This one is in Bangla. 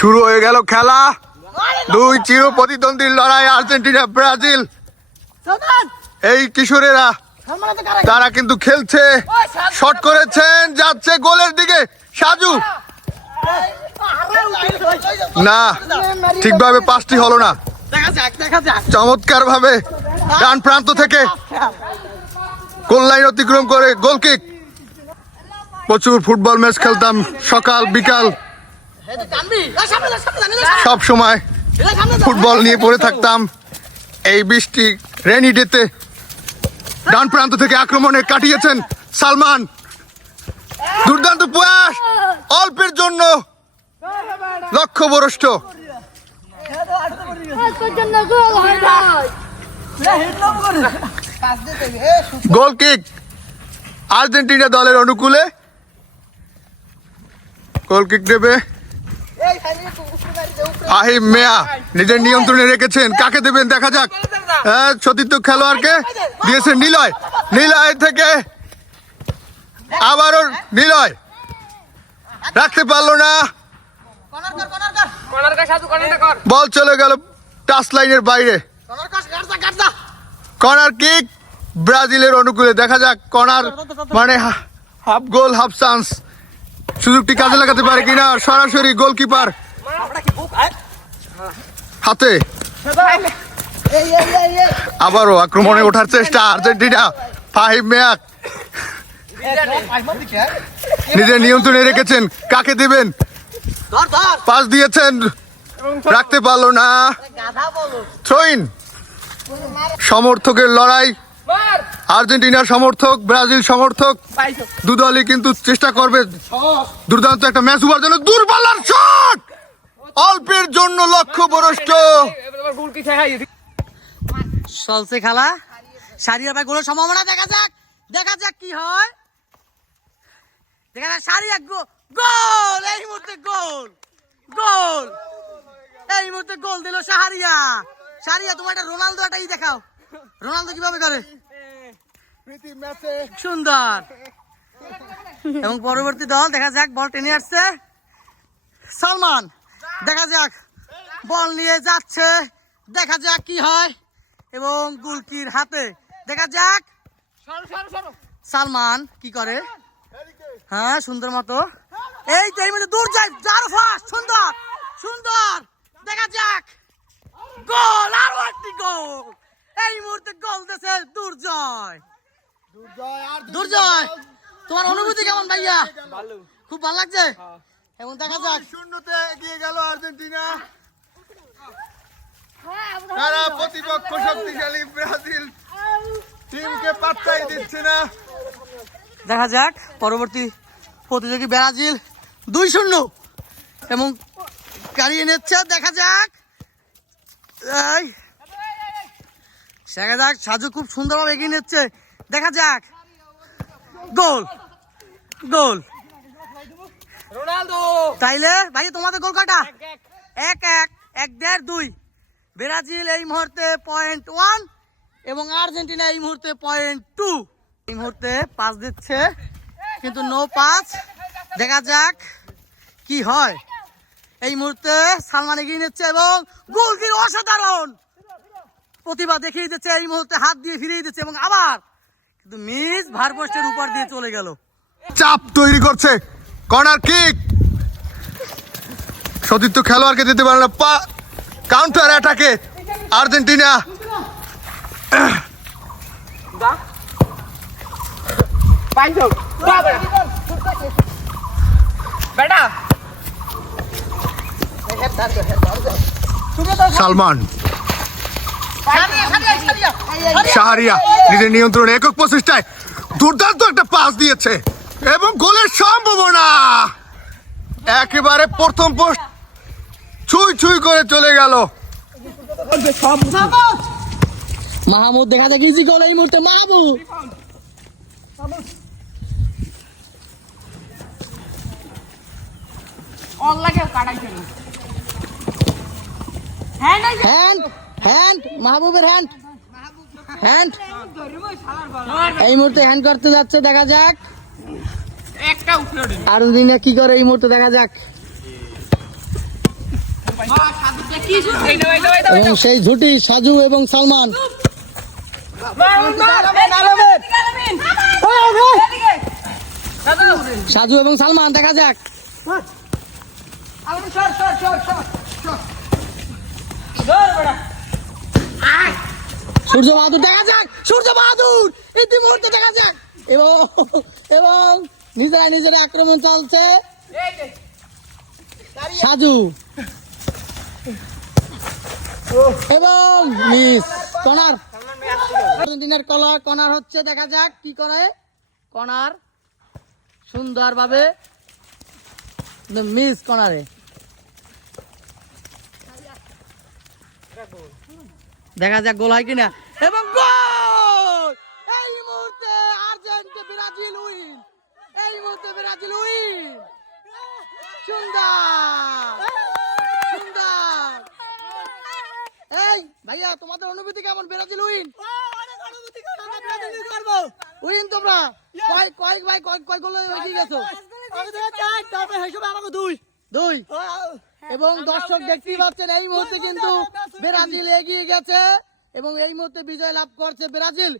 শুরু হয়ে গেল খেলা। দুই চির প্রতিদ্বন্দ্বীর লড়াই, আর্জেন্টিনা ব্রাজিল। এই কিশোরেরা তারা কিন্তু খেলছে, শট করেছেন, যাচ্ছে গোলের দিকে। সাজু না, ঠিকভাবে পাসটি হলো না। চমৎকার ভাবে ডান প্রান্ত থেকে গোল লাইন অতিক্রম করে গোল কিক। প্রচুর ফুটবল ম্যাচ খেলতাম সকাল বিকাল, সব সময় ফুটবল নিয়ে পড়ে থাকতাম। এই বৃষ্টি রেনি ডেতে ডান প্রান্ত থেকে আক্রমণে কাটিয়েছেন সালমান। দুর্দান্ত প্রয়াস, অল্পের জন্য লক্ষ্যভ্রষ্ট। গোল কিক আর্জেন্টিনা দলের অনুকূলে। গোল কিক দেবে আহিম মেয়া, নিজের নিয়ন্ত্রণে রেখেছেন। কাকে দেবেন দেখা যাক। হ্যাঁ, সতীর্থ খেলোয়াড়কে দিয়েছেন নিলয়। নিলয় থেকে আবারও নিলয়, রাখতে পারলো না। বল চলে গেল টাচ লাইনের বাইরে। কর্নার কিক ব্রাজিলের অনুকূলে। দেখা যাক কর্নার মানে হাফ গোল হাফ চান্স, সুযোগটি কাজে লাগাতে পারে কিনা। সরাসরি গোলকিপার হাতে। আবারও আক্রমণে ওঠার চেষ্টা আর্জেন্টিনা। ফাহিম মেয়াক নিজের নিয়ন্ত্রণে রেখেছেন। কাকে দেবেন? পাস দিয়েছেন, রাখতে পারলো না। থ্রোইন। সমর্থকের লড়াই, আর্জেন্টিনার সমর্থক ব্রাজিল সমর্থক দুদলই কিন্তু চেষ্টা করবে দুর্দান্ত একটা ম্যাচ হওয়ার জন্য। দূরপাল্লার শট, অল্পের জন্য লক্ষ্যভ্রষ্ট। চলছে খেলা, সারিয়া ভাই গোলের সম্ভাবনা। দেখা যাক, দেখা যাক কি হয়। দেখা যাক সারিয়া গোল, এই মুহূর্তে গোল, গোল এই মুহূর্তে গোল দিল সাহারিয়া। সারিয়া তোমার একটা রোনালদো একটা দেখাও, রোনালদো কিভাবে করে। সুন্দর। এবং পরবর্তী দল দেখা যাক, বল টেনে আসছে সালমান। দেখা যাক, বল নিয়ে যাচ্ছে, দেখা যাক কি হয়। এবং গোলকির হাতে, দেখা যাক সালমান কি করে। হ্যাঁ, সুন্দর মতো। এই তো এর মধ্যে দূর যায়, যার ফাস্ট, সুন্দর সুন্দর। দেখা যাক গোল, আরো একটি গোল। এই মুহূর্তে গোল দিয়েছে দুর্জয়। দুর্জয়, তোমার অনুভূতি কেমন ভাইয়া? খুব ভালো লাগছে। এবং দেখা যাক, শূন্যতে এগিয়ে গেল আর্জেন্টিনা। তারা প্রতিপক্ষ শক্তিশালী ব্রাজিল টিমকে পাত্তাই দিচ্ছে না। দেখা যাক পরবর্তী প্রতিযোগী ব্রাজিল 2-0 এবং কারিয়ে নিচ্ছে। দেখা যাক, দেখা যাক সাজু খুব সুন্দরভাবে এগিয়ে নিচ্ছে। দেখা যাক গোল, গোল তাইলে ভাই তোমাদের গোল কটা? 1-1, 1-1-2। ব্রাজিল এই মুহূর্তে 0.1 এবং আর্জেন্টিনা এই মুহূর্তে 0.2। এই মুহূর্তে পাস দিচ্ছে কিন্তু নো পাস। দেখা যাক কি হয়। এই মুহূর্তে সালমান এগিয়ে নিচ্ছে এবং গোলকির অসাধারণ প্রতিভা দেখিয়ে দিচ্ছে। এই মুহূর্তে হাত দিয়ে ফিরিয়ে দিচ্ছে এবং আবার কিন্তু মিস ভার পোস্টের উপর দিয়ে চলে গেল। চাপ তৈরি করছে। কর্নার কিক, সতীর্থ খেলোয়াড়কে দিতে পারে না। কাউন্টার অ্যাটাকে আর্জেন্টিনা। সালমান শাহরিয়া নিজের নিয়ন্ত্রণে একক প্রচেষ্টায় দুর্দান্ত একটা পাস দিয়েছে এবং গোলের সম্ভাবনা। একেবারে প্রথম পোস্ট ছুঁই ছুঁই করে চলে গেল। মাহমুদ, দেখা যাক ইজি গোল এই মুহূর্তে মাহমুদ। হ্যান্ড, হ্যান্ড, মাহবুবের হ্যান্ড, হ্যান্ড এই মুহূর্তে হ্যান্ড করতে যাচ্ছে। দেখা যাক আর্জেন্টিনা কি করে এই মুহূর্তে। দেখা যাক এবং সেই ঝুটি সাজু এবং সালমান। সাজু এবং সালমান, দেখা যাক। সূর্য বাহাদুর, দেখা যাক সূর্য বাহাদুর ইতিমধ্যে দেখা যাক। এবং নিজেরা আক্রমণ চলছে। সাজু এবং মিস কর্নার। আর্জেন্টিনার কর্নার হচ্ছে, দেখা যাক কি করে। কর্নার সুন্দরভাবে মিস কর্নারে, দেখা যাক গোল হয় কিনা। এবং গোল! এই মুহূর্তে ব্রাজিল উইন। এই মুহূর্তে ব্রাজিল উইন। সুন্দর সুন্দর। এই ভাইয়া, তোমাদের অনুভূতি কেমন? Brazil win. উইন তোমরা কয় গোল হয়ে গেছো? দুই। এবং দর্শক দেখতেই পাচ্ছেন এই মুহূর্তে কিন্তু ব্রাজিল এগিয়ে গেছে এবং এই মুহূর্তে বিজয় লাভ করছে ব্রাজিল।